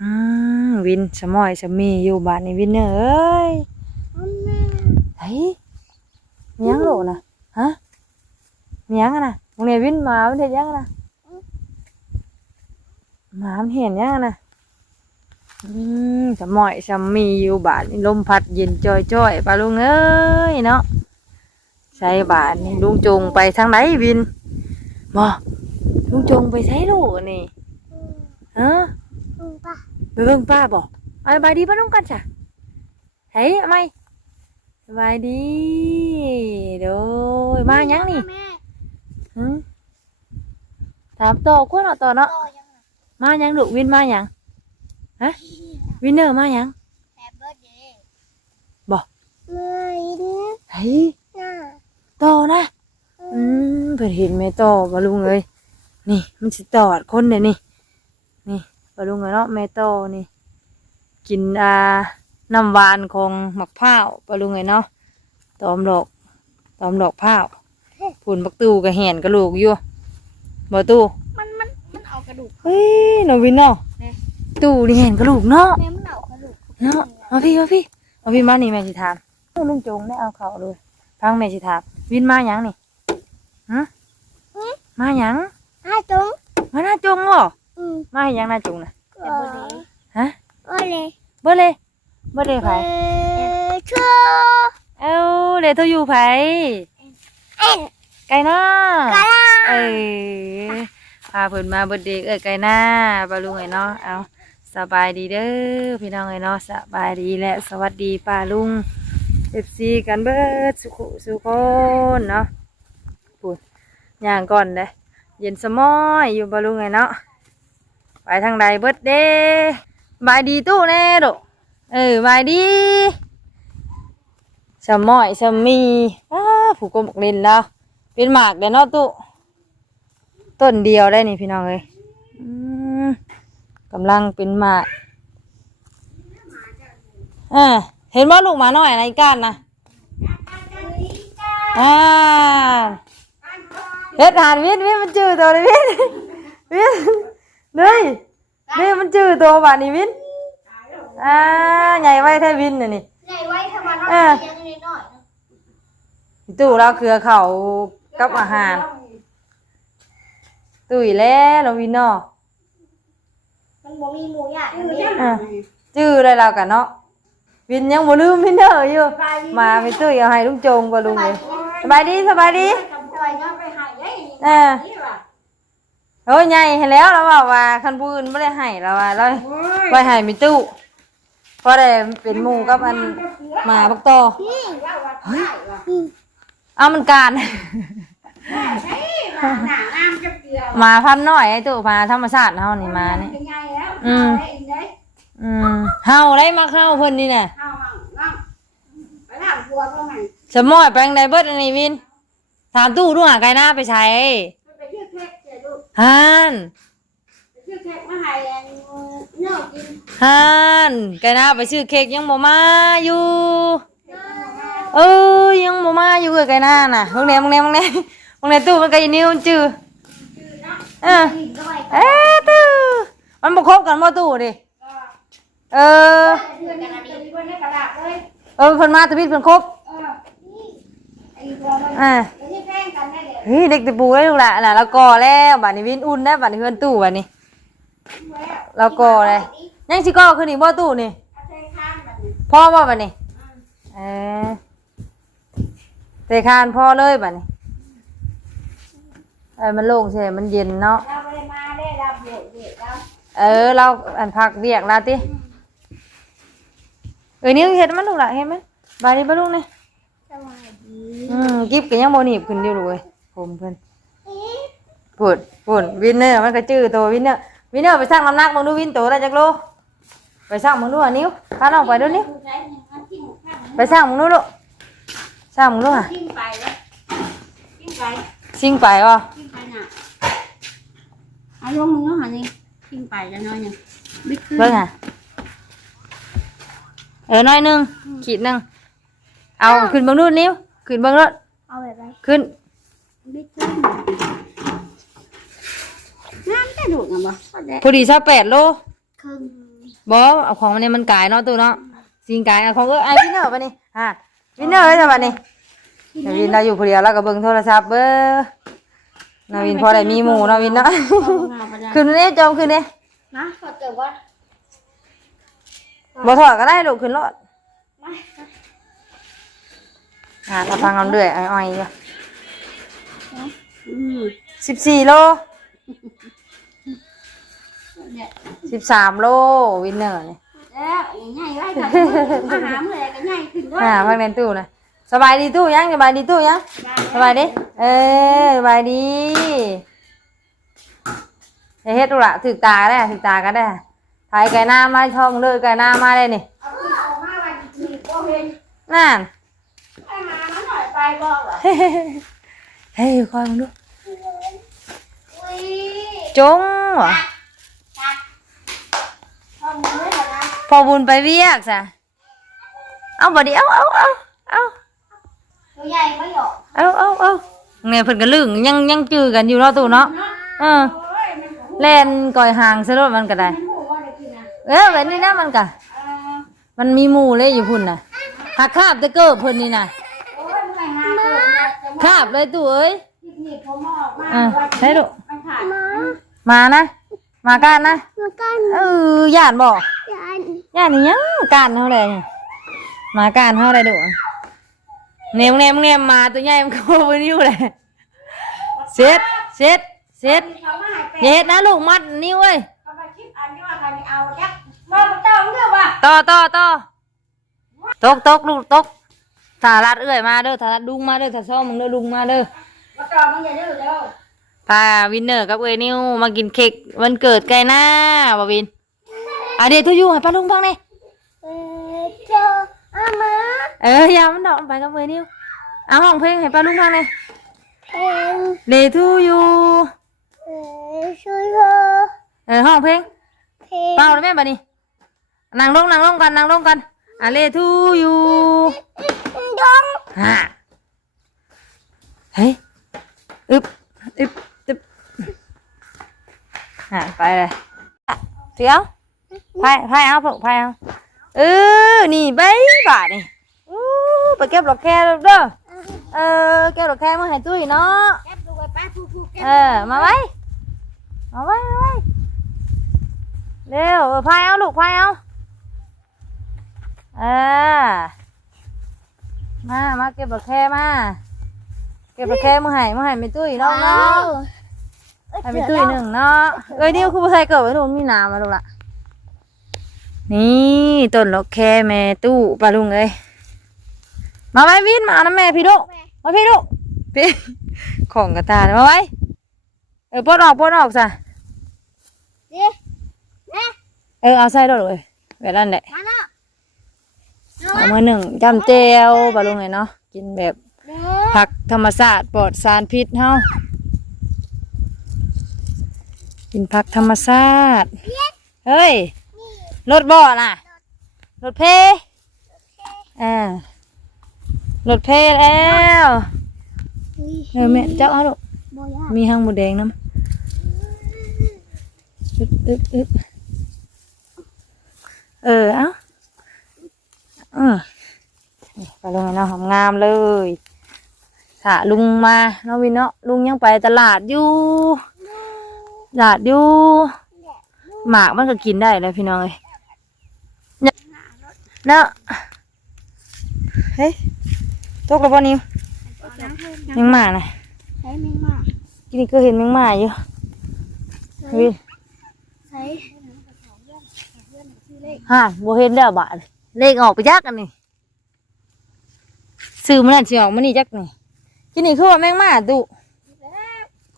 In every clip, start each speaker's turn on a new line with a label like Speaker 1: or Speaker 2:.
Speaker 1: อืมวินสมอยสมีอยู่บ้านนี่วินเนอร์เอ้ย
Speaker 2: อันน่ะ
Speaker 1: เฮ้ยมีหยังโหลนะฮะมีหยังอะนะมึงเนี่ยวินหมามันเห็นยังอะนะหมามันเห็นยังอะนะอืมสมอยสมีอยู่บ้านนี่ลมพัดเย็นจ้อยๆปลาลุงเอ้ยเนาะใส่บ้านนี่ลุงจงไปทางไหนวินบ่ลุงจงไปใช้ลูกอันนี่
Speaker 2: อืม
Speaker 1: ฮะ
Speaker 2: อืมป่ะ
Speaker 1: ไปเบิ่งป้าบอกเอาสบายดีป้าลุงกันจ้ะเฮ้ยทำไมสบายดีโดยมายังนี่
Speaker 2: แม่
Speaker 1: หึถามต่อคนเอาต่อเนาะ
Speaker 2: ต่อยังไง
Speaker 1: มายังลูกวินมายังฮะวินเนอร์มายัง
Speaker 2: แฮปปี้เดย์
Speaker 1: บอก
Speaker 2: ไม่นะ
Speaker 1: เฮ้ย
Speaker 2: น่ะ
Speaker 1: ต่อนะ อืมเพิ่นเห็นแม่ต่อป้าลุงเลยนี่ มันสิตอดคนเด้นี่ นี่ป้าลุงเลยเนาะแม่ต่อนี่ กินอ่าน้ำหวานของมะพร้าวป้าลุงเลยเนาะตอมดอกตอมดอกพร้าวผุนบักตูกับแหนกระลูกอยู่บ่ตู้
Speaker 2: มันมันมันเอากระดูก
Speaker 1: เฮ้ยน้องวินเนาะ
Speaker 2: เนี่ย
Speaker 1: ตู้นี่แหนกระลูกเนาะ
Speaker 2: แม่มันเอากระดูก
Speaker 1: เนาะมาพี่มาพี่มาพี่มานี่แม่สิถามเอ้าลุงจงได้เอาเขาเลยพังแม่สิถามวินมาหยังนี่ฮะมาหยัง
Speaker 2: อ้าวจุ๊ง
Speaker 1: มาหน้าจงเหรอ
Speaker 2: อื ม
Speaker 1: มาให้หยังหน้าจงนะ
Speaker 2: แฮปปี้เดย์
Speaker 1: ฮะ
Speaker 2: โอ้เลย
Speaker 1: เบ่เลยเบ่เลยไผ
Speaker 2: เออชั่ว
Speaker 1: เอ้าเดยวเธออยู่ไผ
Speaker 2: เอ็น
Speaker 1: ไก่หน้ากะ
Speaker 2: ลา
Speaker 1: เอ้ยพาเพิ่นมาเบิดเด็กเอ้ยไก่หน้าบาลุงไอ้เนาะเอาสบายดีเด้อพี่น้องไอ้เนาะสบายดีและสวัสดีป้าลุง FC กันเบิดสุขสุขคนเนาะพูดย่างก่อนเด้อเย็นสมอยอยู่บาลุงไอ้เนาะ ไปทางใดเบิดเด้บายดีตู้แน่ดอกเออบายดีสมอยสมีอ้าผูกกบกเล่นแล้ว เป็นหมากเด้เนาะตุต้นเดียวได้นี่พี่น้องเลยกำลังเป็นหมากอ่าเห็นว่าลูกหมาน้อยอะไรกันนะอ่าเฮ็ดหานวินวินมันจืดตัวเลยวินวิน เฮ้ยนี่มันจืดตัวบาดนี่วินอ่าใหญ่ไว้แท้วินน่ะนี่
Speaker 2: ใหญ่ไว้ทำไม
Speaker 1: เอ
Speaker 2: น้อง
Speaker 1: อ
Speaker 2: ยังนิดหน่อย
Speaker 1: ตู้เราเครือเขากับอาหาร ตุ้ยแล้วเราวินเนาะ
Speaker 2: มันบ่มีหมูย่างมันมี
Speaker 1: อะจื้อได้แล้วกันเนาะวินยังบ่ลืมวินเนอร์อยู่มาไปตุ้ยเอาให้ลุงโจงบ่ลุงเลยสบายดีสบายดี
Speaker 2: จอยย่อไปหายได้
Speaker 1: เออ โอ้ยใหญ่ให้แล้วเราว่าว่าคันผู้อื่นบ่ได้ให้เราว่าเราไว้ให้มีตู้พอได้เป็นหมู่กับอันหมาบักตอเฮ้ยเอามันการหมาพันธุ์น้อยไอ้ตู้มาธรรมชาติเฮานี่มานี่อืมอืมเฮาได้มาเข้าเพิ่นนี่น่ะสมอยแปลงใดเบิดอันนี้วิน ถามตู้ดูหาไกลหน้าไปใช้ ฮันฮันไกลหน้าไปซื้อเค้กยังบ่มาอยู่ เอ้ยยังบ่มาอยู่กับไกลหน้าน่ะพวกเนี้ยพวกเนี้ยพวกเนี้ยพวกเนี้ยตู้มันก็อีนิ้วมันจื้อเออเอ๊ะตู้มันบ่คบกันบ่ตู้ดิเออเออเพิ่นมาแตะพิดเพิ่นครบ อ่าเฮ้ยเด็กตะปูได้ลูกละน่ะเราก่อแล้วบัดนี้วินอุ่นได้บัดนี้เพื่อนตู้บัดนี้ เราก่อเลยยังสิก่อขึ้นอีกบ่ตู้นี่พ่อบ่บัดนี้เออเตะคานพ่อเลยบัดนี้เออมันโล่งใช่มันเย็นเนาะเออเราอันพักเบียกลาติเอ้ยนิ้วเห็ดมันลูกละเห็นไหมบายดีป่ะลูกเนี่ย อืมกิฟก็ยังโมหนีบขึ้นอยู่เลยผมเพิ่นพูดพูดวินเนอร์มันก็จื้อตัววินเนอร์วินเนอร์ไปสร้างน้ำหนักมึงดูวินตัวได้จักโลไปสร้างมึงดูอะนิ้วพาน้องไปดูนิ้วไปสร้างมึงดูลูกสร้างมึงดูอะ
Speaker 2: ทิ้งไปแล้วทิ้งไป
Speaker 1: ซิ่งไปวะ
Speaker 2: ทิ้งไปน่ะเอาลงมึงเนาะหานี่ทิ้งไปแล้วน้อยหนึงบิ๊กขึ้น
Speaker 1: เบิ่งอะเออน้อยหนึงขีดหนึงเอาขึ้นเบิ่งดูนิ้ว ขึ้นเบิ่งรถ
Speaker 2: เอาแบบไร
Speaker 1: ขึ้น
Speaker 2: บิ๊กขึ้นน้ำจะดูดนะบ่ก็ได้
Speaker 1: พอดีชาแปดโล
Speaker 2: ครึ่ง
Speaker 1: บอเอาของมันนี่มันกายเนาะตู้เนาะสิงกายเอาของเออไอ้วินเนอร์ไปนี่ฮะวินเนอร์เลยจ้ะบัดนี้นาวินเราอยู่คนเดียวเราก็เบิ่งโทรศัพท์เบ้อนาวินพอได้มีหมู่นาวินเนาะ
Speaker 2: งาไปได้
Speaker 1: คืนนี้จอมคืนนี้
Speaker 2: นะขอเจอว่า
Speaker 1: บ่ถอดก็ได้ลูกขึ้นรถ อ่าเราฟังเอาเรื่อยอ้อยๆอยู่
Speaker 2: อืม
Speaker 1: สิบสี่โล
Speaker 2: เนี่ย
Speaker 1: สิบสามโลวินเนอร์นี่
Speaker 2: แล้วใหญ่ไว้กับมาหาเมื่อไรก็ใหญ่ขึ้นด้วย
Speaker 1: อ่าพักในตู้นะสบายดีตู้ยังสบายดีตู้ยังสบายดีเออสบายดีเฮ็ดดูละถึกตาได้ถึกตาก็ได้ถ่ายไก่หน้ามาช่องเลยไก่หน้ามาได้นี่
Speaker 2: เอาขึ้นเอามาวันนี้ก็เห็น
Speaker 1: นั่น
Speaker 2: ให้มา มันหน่อยไปบอกเหรอ
Speaker 1: เฮ้ยคอยมึงดู
Speaker 2: อุ้ย
Speaker 1: จงเหรอ
Speaker 2: จักเอามือไว้ก่อนนะ
Speaker 1: พอบุญไปเวียกซะเอาบ่ดีเอาเอาเอาเอา
Speaker 2: ตัวใหญ่ไม่หยอก
Speaker 1: เอาเอาเอาเนี่ยเพิ่นก็ลึงยังยังจือกันอยู่เนาะตู้เนาะ
Speaker 2: เอ
Speaker 1: อ
Speaker 2: โอ้ยมันหู
Speaker 1: เล่นก่อยห่างซะรถมันก็ได้
Speaker 2: มันหูว่าได้กินนะ
Speaker 1: เออแบบนี้นะมันก็มันมีหมู่เลยอยู่พุ่นน่ะหักคาบตะเกิบเพิ่นนี่น่ะ คาบเลยตู้เอ้ย
Speaker 2: หยิบหนีบผมออกมา
Speaker 1: อะ
Speaker 2: ว่า
Speaker 1: ให้ดู
Speaker 2: มันขาด
Speaker 1: มานะ มากันนะ
Speaker 2: มากัน
Speaker 1: เออย่านบ่
Speaker 2: ยัน
Speaker 1: ย่านนี่ยังการเฮาได้นี่มาการเฮาได้ดูเนมเนมเนมมาตัวใหญ่มันก็บ่นิ้วเลยเสร็จเสร็จเสร็จ
Speaker 2: เขามาให้เป็
Speaker 1: อย่าเฮ็ดนะลูกมัดนิ้วเว้ย
Speaker 2: เขามาคิดอันที่ว่าใครไม่เอาจักมาบ่ต้องเด้อว่ะ
Speaker 1: ต่อต่อต่อตกตกลูกตก ถ้ารัดเอื้อยมาเด้อถ้ารัดลุงมาเด้อถ้าซ้อมมึงเด้อลุงมาเด้อ
Speaker 2: บ่ต้องมันอย่าดื้อเด้อ
Speaker 1: พาวินเนอร์กับเอ้ยนิวมากินเค้กวันเกิดไก่หน้าบ่วินอะเดี๋ยวทุอยู่ให้ป้าลุงฟังนี่
Speaker 2: เออเจ้าอามา
Speaker 1: เอออย่ามันดอกไปกับเอ้ยนิวเอาห้องเพลงให้ป้าลุงฟังนี่
Speaker 2: เพลง
Speaker 1: เดทูยู
Speaker 2: เออช่วยเธอ
Speaker 1: เออห้องเพลง
Speaker 2: เพลง
Speaker 1: เป่าได้ไหมบัดนี้นั่งลงนั่งลงกันนั่งลงกัน อะเลทูยู
Speaker 2: ดง
Speaker 1: ฮะเฮ้ยอึบอึบอึบฮะไปเลยอะเดี๋ยวพายพายเอาพวกพายเอาเออนี่ใบบาทนี่อู้ไปเก็บดอกแครเด้อเออเก็บดอกแครมาให้ตุ้ยเนาะ
Speaker 2: แก็บดูไว้ป้าผู้ผู้แก็บ
Speaker 1: เออมาไว้มาไว้มาไว้เร็วเออพายเอาลูกพายเอา เออมามาเก็บดอกแครมา เก็บดอกแครมาให้มาให้แม่ตุ้ยเนาะเนาะให้ไปตุ้ยหนึ่งเนาะเอ้ยนี่คือผู้ชายเกิดไว้ดูมีน้ำมาดูละนี่ต้นดอกแคแม่ตู้ปลาลุงเอ้ยมาไว้วินมาเอาน้ำแม่พี่ลูกมาพี่ลูกพี่ของกระตายมาไว้เออปลดออกปลดออกซะ
Speaker 2: เด้เด้
Speaker 1: เออเอาใส่ด้วยเลยแบบนั้นแหละ
Speaker 2: มา เนาะ
Speaker 1: เอามาหนึ่งจำเจวปลาลุงเลยเนาะกินแบบ
Speaker 2: เด้อ
Speaker 1: ผักธรรมชาติปลอดสารพิษเฮากินผักธรรมชาติเฮ้ยรถบ่อน่ะรถเพอ่ารถเพแล้วเออแม่เจ้าเอาลูก
Speaker 2: บ่ยาก
Speaker 1: มีห้างหมูแดงน้ำอึบอึบอึบเออ เอ้าเออนี่ไปลงให้เนาะหอมงามเลยถ้าลุงมาเนาะวินเนาะลุงยังไปตลาดอยู่ตลาดอยู่หมากมันก็กินได้เลยพี่น้องเอ้ยเนี่ยเนาะเฮ้ยตกแล้วป่ะนิวยังมาน่ะ
Speaker 2: ใช้แมงมา
Speaker 1: กินก็เห็นแมงมาอยู่วิน
Speaker 2: ใช้
Speaker 1: ฮ่าบ่เห็นแล้วบาด เลขออกไปจักอันนี้ซื้อมันนั่นสิออกมันนี่จักนี่กินนี่คือว่าแมงมาตุ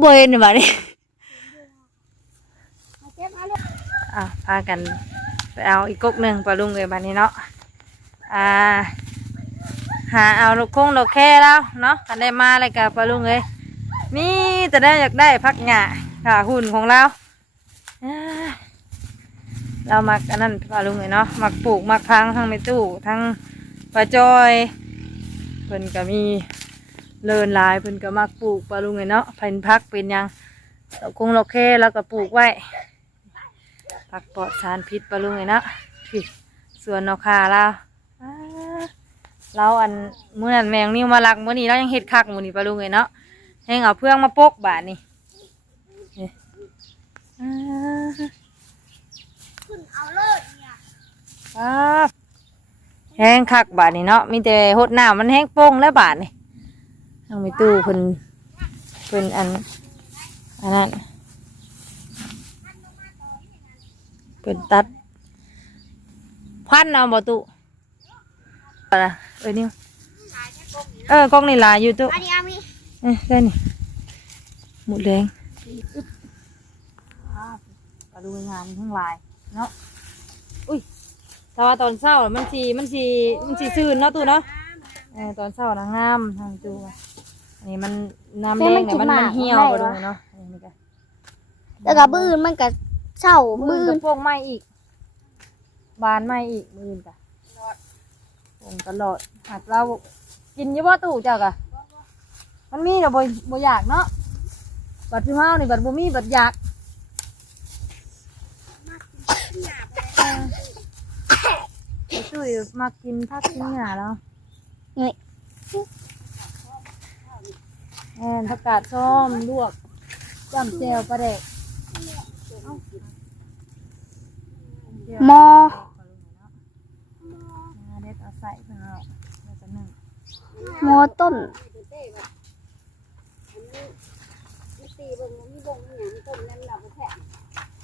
Speaker 1: บ่เห็นนี่บานี้อะพากันไปเอาอีกก๊กหนึ่งปลาลุงเลยบาดนี้เนาะอ่าหาเอาลูกคงดอกแค่แล้วเนาะกันได้มาเลยกับปลาลุงเลยมีแต่ได้อยากได้พักหญ้าค่ะหุ่นของเรา เรามักอันนั้นปลาลุงเลยเนาะมักปลูกมักพังทั้งในตู้ทั้งปลาจอยเพิ่นก็มีเลินลายเพิ่นก็มักปลูกปลาลุงเลยเนาะเป็นพักเป็นยังดอกคงดอกแค่แล้วก็ปลูกไว้ผักปลอดสารพิษปลาลุงไงเนาะพี่ส่วนนอกคาเราเราอันมื้อนั้นแมงนี่มาลักมื้อนี้เรายังเฮ็ดคักมื้อนี้ปลาลุงไงเนาะแฮงเอาเพื่องมาปกบาดนี่นี่อ่า
Speaker 2: เอาเลยเนี่ย
Speaker 1: อ่าแห้งคักบาดนี่เนาะมีแต่หดน้ำมันแห้งโป่งแล้วบาดนี่ต้องมีตู้เพิ่นเพิ่นอันอันนั้นเพิ่นตัด พันเอาบ่ตู้อะไรเอ้ยนิวเออกล้องนี่ลายอยู่ตู้
Speaker 2: อันนี้อามี
Speaker 1: เอ้ยได้นี่หมดแรงปลาดูงานทั้งลายเนาะ แต่ว่าตอนเช้าน่ะมันสีมันสีมันสีซื่นเนาะตู้เนาะเออตอนเช้านะงามทางดูอันนี้มันน้ำแดงเนี่ยมันมันเหี่ยวไปเลยเนาะอันนี้ก็
Speaker 2: แล้วก็บื้นมันก็เศร้า
Speaker 1: มื
Speaker 2: บื้
Speaker 1: อนกับพวกไม้อีก บานไม้อีกมือนกะวงตลอดหากเรากินอยี่บ่ตู้เจ้ากะมันมีแต่บ่บ่อยากเนาะบัดพี่เฮานี่บัดบ่มีบัดอยากเออไอ้ ตุ้ยมากินผักกินหญ้าแล้ว
Speaker 2: นี่
Speaker 1: แอนผักกาดส้มลวกจ้ำเจลปลาเด็ก
Speaker 2: มอ
Speaker 1: เด็ดเอาใส่เพิ่นเอาแล้วก็นึ่ง
Speaker 2: มอต้น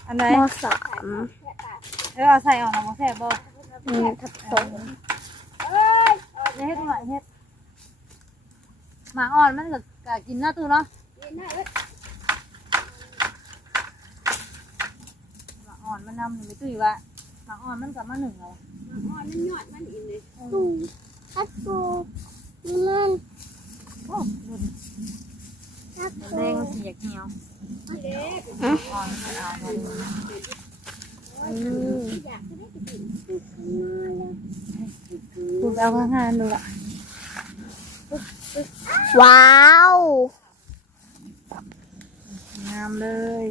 Speaker 1: อันไหน
Speaker 2: มอสาม
Speaker 1: เออเอาใส่ออกนะบ่แซ่บบ่
Speaker 2: นี่ทับตง
Speaker 1: เฮ็ดหน่อยเฮ็ดหมาอ่อนมันก็ก็กินหน้าตู้เนาะหมาอ่อนมันนำหนึ่งไปตุ้ยว่าหมาอ่อนมันกับมาหนึ่งเอา
Speaker 2: อ่อนมันยอดมันอิ่มเลยตูทับตูมัน
Speaker 1: โอ้ดูดิ
Speaker 2: ทับ
Speaker 1: แดงมันสียเหี่ยวอ่อนเอา ดูเอาข้างหน้าดูอะ
Speaker 2: ว้าว
Speaker 1: งามเลย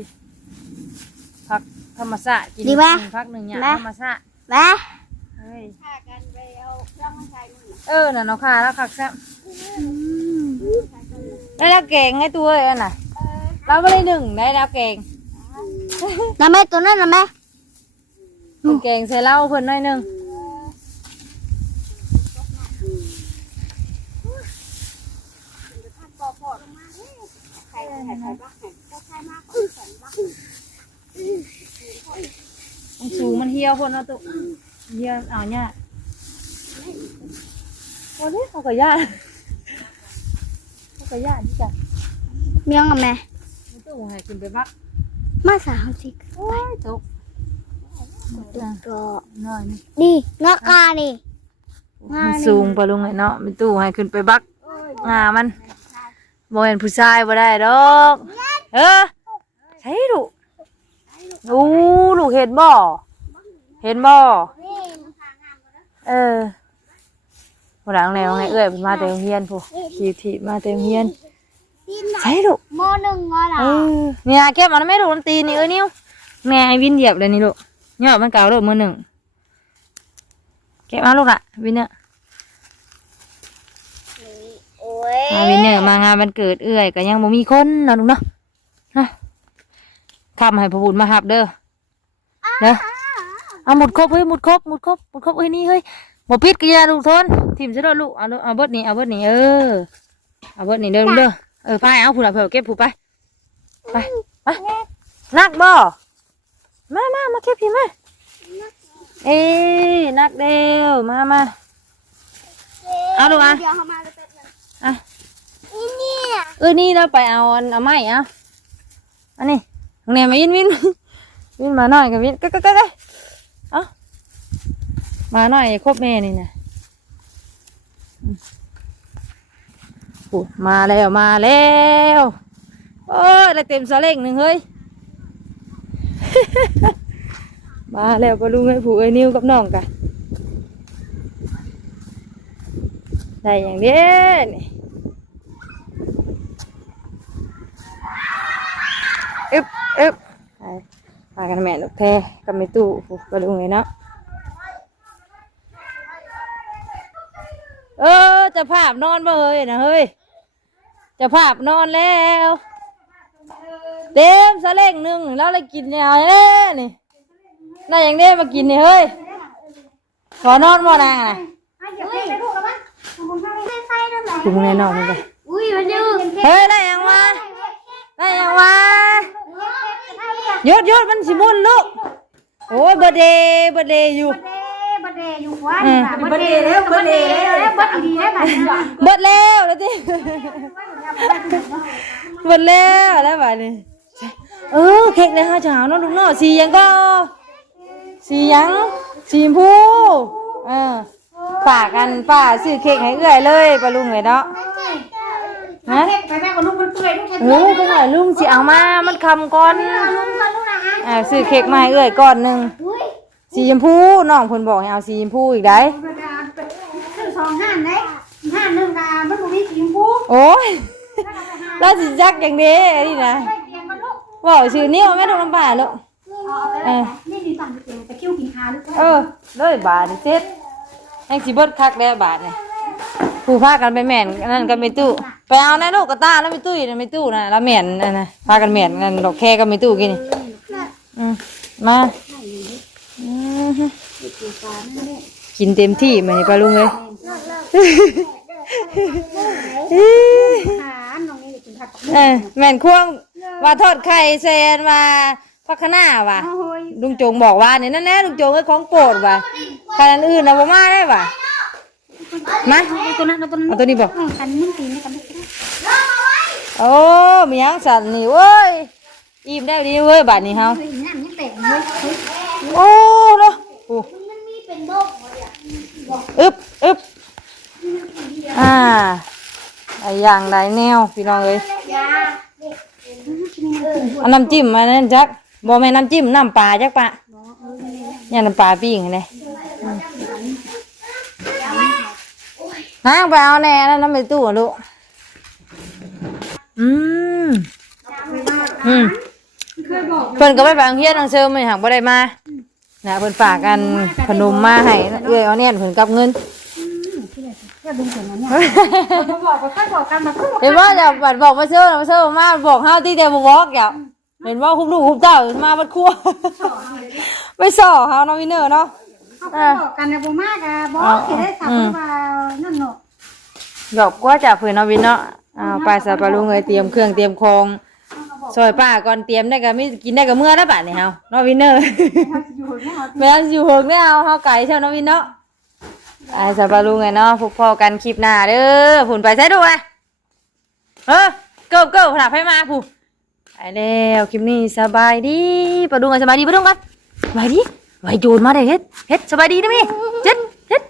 Speaker 1: ผักธรรมชาติกิน
Speaker 2: ดีไหม
Speaker 1: หนึ่งผักหนึ่งอย่าง
Speaker 2: นะ
Speaker 1: ธรรมชาติ
Speaker 2: แม่
Speaker 1: เฮ้ยพากันไปเออน่ะน้องคาแล้วคักแซ่บได้แล้วเก่งไงตัวเอ้ยน่ะ เราก็เลยหนึ่งได้แล้วเก่ง
Speaker 2: นะแม่ตัวนั้นนะแม่
Speaker 1: เก่งใส่เหล้าเพิ่นหน่อยหนึงมันสูงมันเหี่ยวคนเนาะตุเหี่ยวเอาเนี่ยวันนี้เขาก็ย่าเขาก็ย่าที่จ้ะ
Speaker 2: เมียงกับแม่
Speaker 1: มันตู้ให้กินไปบัก
Speaker 2: มาสามสิ
Speaker 1: โอ้ยตก
Speaker 2: ก็
Speaker 1: น้อยนี่
Speaker 2: นี่งอกกานี่
Speaker 1: มันสูงปะลุงไอ้เนาะมันตู้ให้ขึ้นไปบักงามันบ่เห็นผู้ชายบ่ได้ดอก เออใช่ลูกโอ้ลูกเห็นบ่เห็นบ่เออผู้หลังแล้วไงเอ้ยเพิ่นมาแต่โรงเรียนผู้ขี่ถีบมาแต่โรงเรียนใช่ลูก
Speaker 2: มอหนึ่งมอหลา
Speaker 1: เออนี่นะเก็บมันไม่ดูมันตีนี่เอ้ยนิ้วแม่ให้วินเหยียบเลยนี่ลูก เนี่ยมันเก่าลูกมือหนึ่งเก็บมาลูกละวินเนอร์
Speaker 2: โอ้ย
Speaker 1: มาวินเนอร์มางานวันเกิดเอื้อยก็ยังบ่มีคนเนาะลูกเนาะนะคำให้พระบุญมาหับเด้อเด้อเอาหมุดครบเฮ้ยหมุดครบหมุดครบหมุดครบเฮ้ยนี่เฮ้ยบ่ปิดก็อย่าลูกทนทิมซะเด้อลูกเอาเด้อเอาเบิดนี่เอาเบิดนี่เออเอาเบิดนี่เด้อลูกเด้อเออไปเอาผู้ละเผื่อเก็บผู้ไปไปไปนักบ่ มามามาเก็บพี่มาเอ้ยนักเดียวมามาเอาลูกอะ
Speaker 2: เดี๋ยวเขามาแล้วแป๊บนึง
Speaker 1: อะ
Speaker 2: อีเนี่ย
Speaker 1: เออนี่เราไปเอาอันเอาไม้เอาอันนี้ตรงนี้มาวินวินวินมาหน่อยกับวินก็ก็ก็ก็เอามาหน่อยครบแม่นี่นะอืมโอ้มาแล้วมาแล้วโอ้ยได้เต็มสะเล่งหนึ่งเฮ้ย มาแล้วปะลุงไอ้ผู้ไอ้นิ้วกับน้องกันได้อย่างเด้นี่อึบอึบไปไปกันแม่ลูกแท้กับไม่ตู้ผูกกระลุงเลยเนาะเออจะภาพนอนบ่เฮ้ยนะเฮ้ยจะภาพนอนแล้ว เต็มสะเล่งหนึ่งแล้วเลยกินยาวเน่นี่น่าอย่างนี้มากินนี่เฮ้ยขอนอนบ่นางน่ะ
Speaker 2: อุ้ยลูกแล้วมั้งคุณไม่ไฟแล้วแหละ
Speaker 1: คุณแน่นอนเลย
Speaker 2: อุ้ยมันยืด
Speaker 1: เฮ้ยได้ยังวะได้ยังวะหยุดหยุดมันสิมุนลูกโอ้ยเบอร์เดย์เบอร์เดย์อยู่
Speaker 2: บัดเดย์อยู่ว่าบัดเดย์แล้วบัดเดย์แล้วบัดดีแล้วบัดนี้
Speaker 1: เบิดแล้วแล้วจิเบิดแล้วแล้วบัดนี้ เออเค้กในห้าเช้าเนาะลูกเนาะสีหยังก็ สีหยังสีชมพูเออฝากกันป้าซื้อเค้กให้เอื้อยเลยป้าลุงเลยเนาะฮะ
Speaker 2: ไปแม่กับลูกมันเปื่อยลูก
Speaker 1: โอ้ก็ไหนลุงสิเอามามันคำก่อน
Speaker 2: ลูกมาลูกนะฮะ
Speaker 1: อ่าซื้อเค้กมาให้เอื้อยก้อนหนึ่ง
Speaker 2: อุ้ย
Speaker 1: สีชมพูน้องเพิ่นบอกให้เอาสีชมพูอีกได้
Speaker 2: ซื้อสองห้านได้ห้านหนึ่งกามันมีสีชมพู
Speaker 1: โอ้ยแล้วสิจักอย่างนี้นี่นะ
Speaker 2: ไปเตรียมมาลูก
Speaker 1: บอกชื่อนิ้วแม่ดูน้ำป่าลูก
Speaker 2: เอาไปนี่ดีสั่งไปเตรียมไปคิ้วกินคาลูก
Speaker 1: เออเลยบาทนี่เซ็ตแห่งสิเบิดคักแล้วบาทนี่ผู้พากันไปแม่นอันนั่นก็ไม่ตู้ไปเอาในลูกกระตาแล้วไม่ตู้อยู่ในไม่ตู้นะแล้วแม่นนั่นนะพากันแม่นนั่นดอกแค่ก็ไม่ตู้กินนี่อืมมาอืมกินเต็มที่มานี่ป้าลุงเลย
Speaker 2: ขาน้องนี่กินผัก
Speaker 1: เออแม่นควง ว่าทอดไข่เซนว่าพักขนาว่ะ
Speaker 2: โอ้ย
Speaker 1: ลุงจงบอกว่าเนี่ยนั่นแน่ลุงจงก็ของโปรดว่ะใครอันอื่นนะบ่มาได้ว่ะมา
Speaker 2: ตัวนั้นตัวนั้น
Speaker 1: เอาตัวนี้บอก
Speaker 2: กันมึงตีนี่กันไม่ได้
Speaker 1: โอ้มีหยังสั่นนี่เว้ยอิ่มได้ดีเว้ยบาดนี้เฮา
Speaker 2: เฮ้ยนั่นยังเตะเลยเฮ้ย
Speaker 1: โอ้เนาะโอ้
Speaker 2: มันมีเป็นโรค
Speaker 1: อึบอึบอ่าไอ้อย่างไรแนวพี่น้องเอ้ย
Speaker 2: ยา
Speaker 1: เอาน้ำจิ้มมานั่นจักบ่แม่นน้ำจิ้มน้ำปลาจักปะเนี่ยน้ำปลาปิ้งนี่นางไปเอาแน่นั่นน้ำไปตู้อะลูกอืมอืม
Speaker 2: เคยบอก
Speaker 1: เพิ่นก็ไปบางเฮียนทางเชิญมันหักบ่ได้มานะเพิ่นฝากกันขนมมาให้เอ้อยเอาเนี่ยเพิ่นกับเงิน
Speaker 2: แค่ดึงเสียงมันเนี่ยบอกก็ค่อยบอกกันแบบ
Speaker 1: เห็นว่าจะบัดบอกมาเชิญมาเชิญมาบอกเฮาที่แต่บ่บอกอย่าเห็นว่าคุบลูกคุบเต้ามาบัดครัวไปส่อเฮาเนาะวินเนอร์เนาะ
Speaker 2: เขาบอกกันนะบ่มากอะบอกสิได้สับว่านั่นเนาะ
Speaker 1: หยอกกว่าจากเพิ่นเนาะวินเนาะอ้าวไปซะปลาลุงเอ้ยเตรียมเครื่องเตรียมของซอยป้าก่อนเตรียมได้ก็มีกินได้ก็เมื่อแล้วบัดนี้เฮาเนาะวินเนอร์
Speaker 2: อยู่เนี่ย
Speaker 1: แม่นอยู่เฮิงได้เอาเฮาไก่เช่าเนาะวินเนาะ ไอ้สับปะลุงไงเนาะพบพอกันคลิปหน้าเด้อผุนไปใช้ด้วยเออเกิบเกิบผลักให้มาผู้ไปแล้วคลิปนี้สบายดีปะดุงไงสบายดีปะดุงกันสบายดีไว้โจรมาได้เฮ็ดเฮ็ดสบายดีนะมี่เจ็ดเฮ็ด